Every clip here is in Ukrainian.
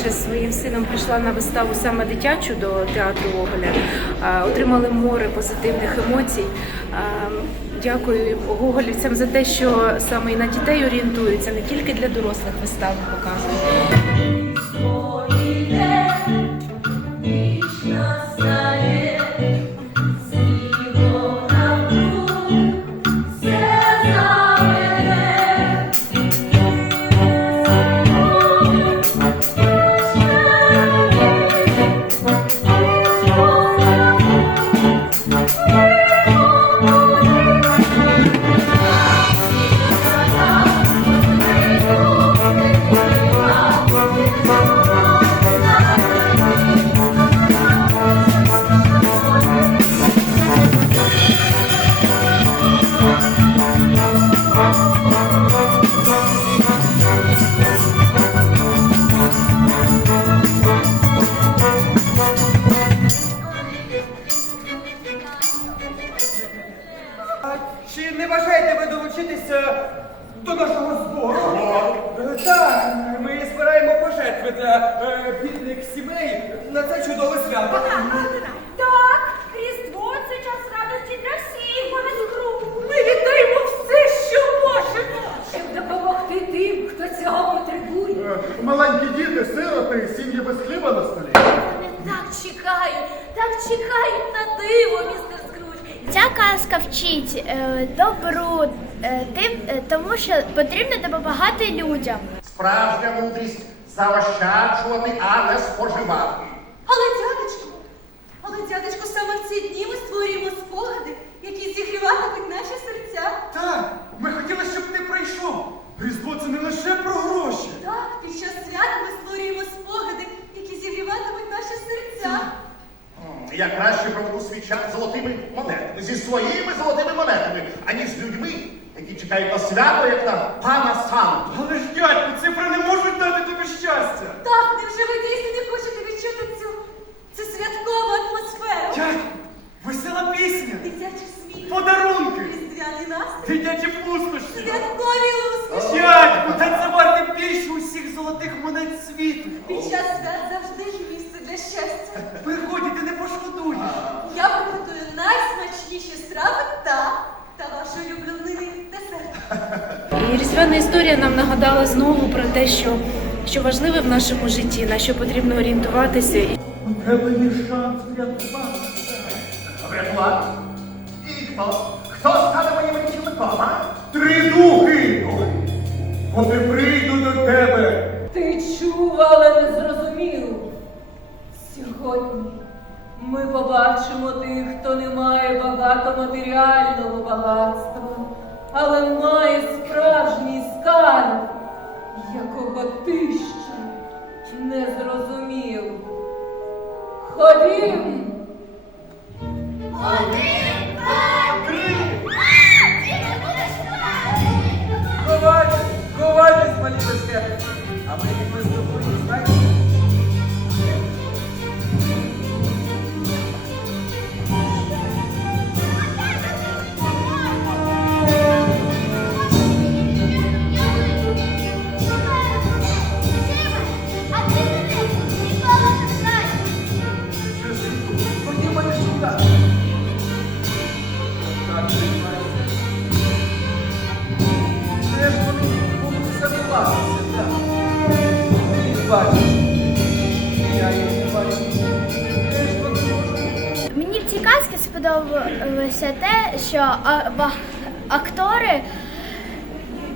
Вперше з своїм сином прийшла на виставу саме дитячу до театру Гоголя. Отримали море позитивних емоцій. Дякую гоголівцям за те, що саме і на дітей орієнтуються, не тільки для дорослих вистави показують. Не бажаєте ви долучитися до нашого збору? Е, Так, ми збираємо пожертви для е, бідних сімей на це чудове свято. Так, Різдво це час радості для всіх без кругу. Ми віддаємо все, що можемо, щоб допомогти тим, хто цього потребує. Е, Маленькі діти, сироти, сім'ї без хліба на столі. Вони так чекають, так чекають на диво, містер Скрудж. Ця вчить е, добру е, тим, е, тому що потрібно допомагати людям. Справжня мудрість заощаджувати, а не споживати. Але дядечко, але дядечко, саме в ці дні ми створюємо спогади, які зігріватимуть наші серця. Так, ми хотіли, щоб ти прийшов. Різдво це не лише про гроші. Так, під час свята ми створюємо спогади, які зігріватимуть наші серця. М, Я краще проведу свій час золотими монетами, зі своїми золотими монетами, аніж з людьми, які чекають на свято, як на пана Санту. Але ж дядьку, цифри не І різдвяна історія нам нагадала знову про те, що, що важливе в нашому житті, на що потрібно орієнтуватися. Тебе є шанс врятуватися. Врятувати? І хто? Хто стане моїм а? Три духи! Ходім! Ховайтесь, ховайтесь, малі безпеки. А ми їх сподобалося те, що актори,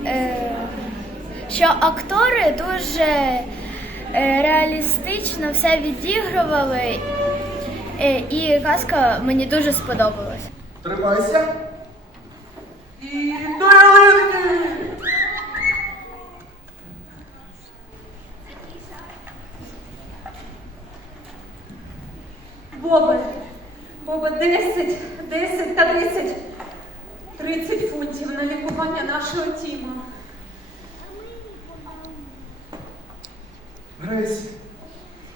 е, що актори дуже е, реалістично все відігрували, е, і казка мені дуже сподобалась. Тримайся. І Бобер. Бобе, 10, 10 та 10. 30 фунтів на лікування нашого Тіма. Грейсі,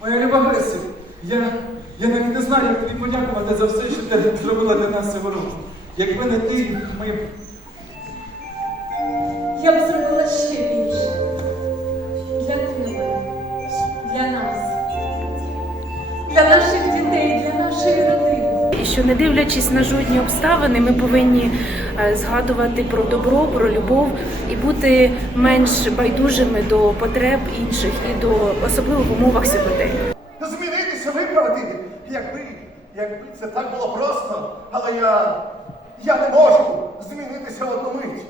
моя люба Грейсі, я, я навіть не знаю, як тобі подякувати за все, що ти зробила для нас цього року. Якби не ти, ми Я б зробила що не дивлячись на жодні обставини, ми повинні е, згадувати про добро, про любов і бути менш байдужими до потреб інших і до особливо в умовах сьогодення. Змінитися, виправити. Якби, якби це так було просто, але я, я не можу змінитися в одну мить.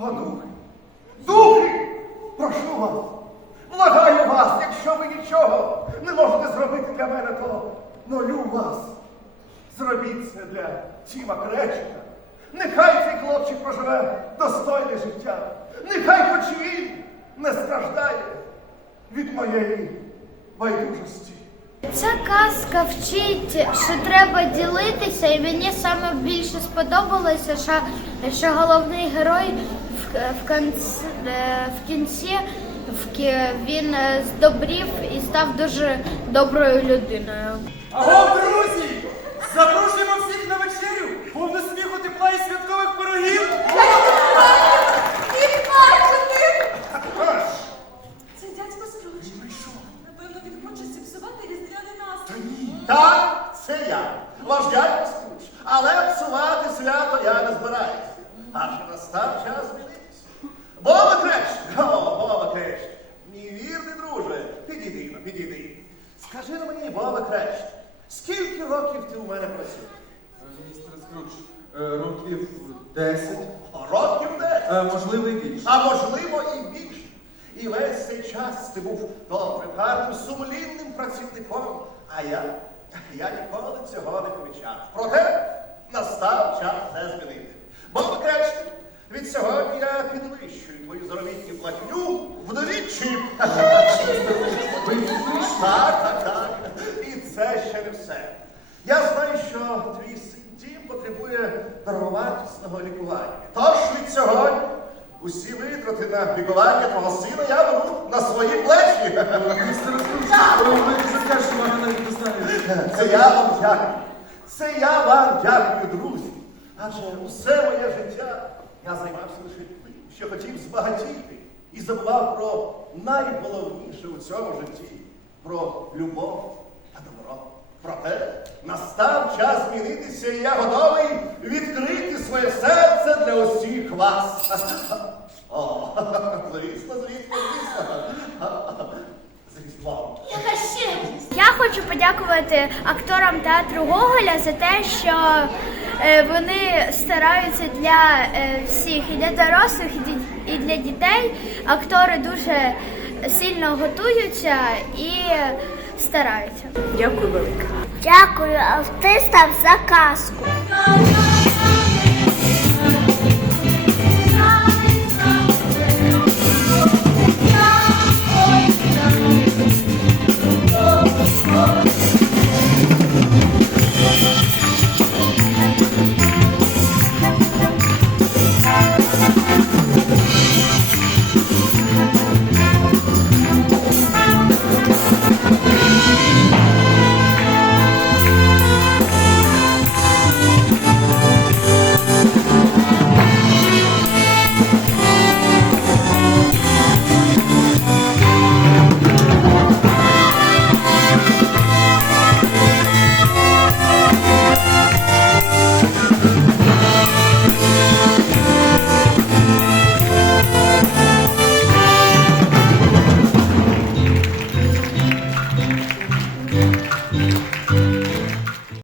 О, духи, духи, прошу вас, благаю вас, якщо ви нічого не можете зробити для мене, то молю вас. Зробіть це для Тіма Кречика. Нехай цей хлопчик проживе достойне життя. Нехай він не страждає від моєї байдужості. Ця казка вчить, що треба ділитися, і мені саме більше сподобалося, що, що головний герой в, в, кінці, в кінці в, кі- він е, здобрів і став дуже доброю людиною. Аго, друзі! Так, це я, ваш дядько Скруч. Але псувати свято я не збираюсь. Аж настав час змінитися. Боба Крещ! О, Боба Крещ! Мій вірний друже, підійди, підійди. Скажи на мені, Боба Крещ, скільки років ти у мене працюєш? Містер Скрудж, е, років 10, Років десять. е, можливо і більше. а можливо і більше. І весь цей час ти був добрим, гарним, сумлінним працівником, а я, я ніколи цього не помічав. Проте настав час це змінити. Бо кречте, від сьогодні я підвищую твою заробітну платню вдовічі. Так, так, так. І це ще не все. Я знаю, що твій син Тім потребує дороговартісного лікування. Тож від сьогодні усі витрати на лікування твого сина я беру на свої плечі. Містер Скрудж, ви закажете, вона навіть не знає. Це я вам дякую. Це я вам дякую, друзі. Адже усе моє життя я займався лише тим, що хотів збагатіти і забував про найголовніше у цьому житті про любов та добро. Проте настав час змінитися, і я готовий відкрити своє серце для усіх вас. Подякувати акторам театру Гоголя за те, що е, вони стараються для е, всіх і для дорослих, і для дітей. Актори дуже сильно готуються і стараються. Дякую велике. Дякую артистам за казку.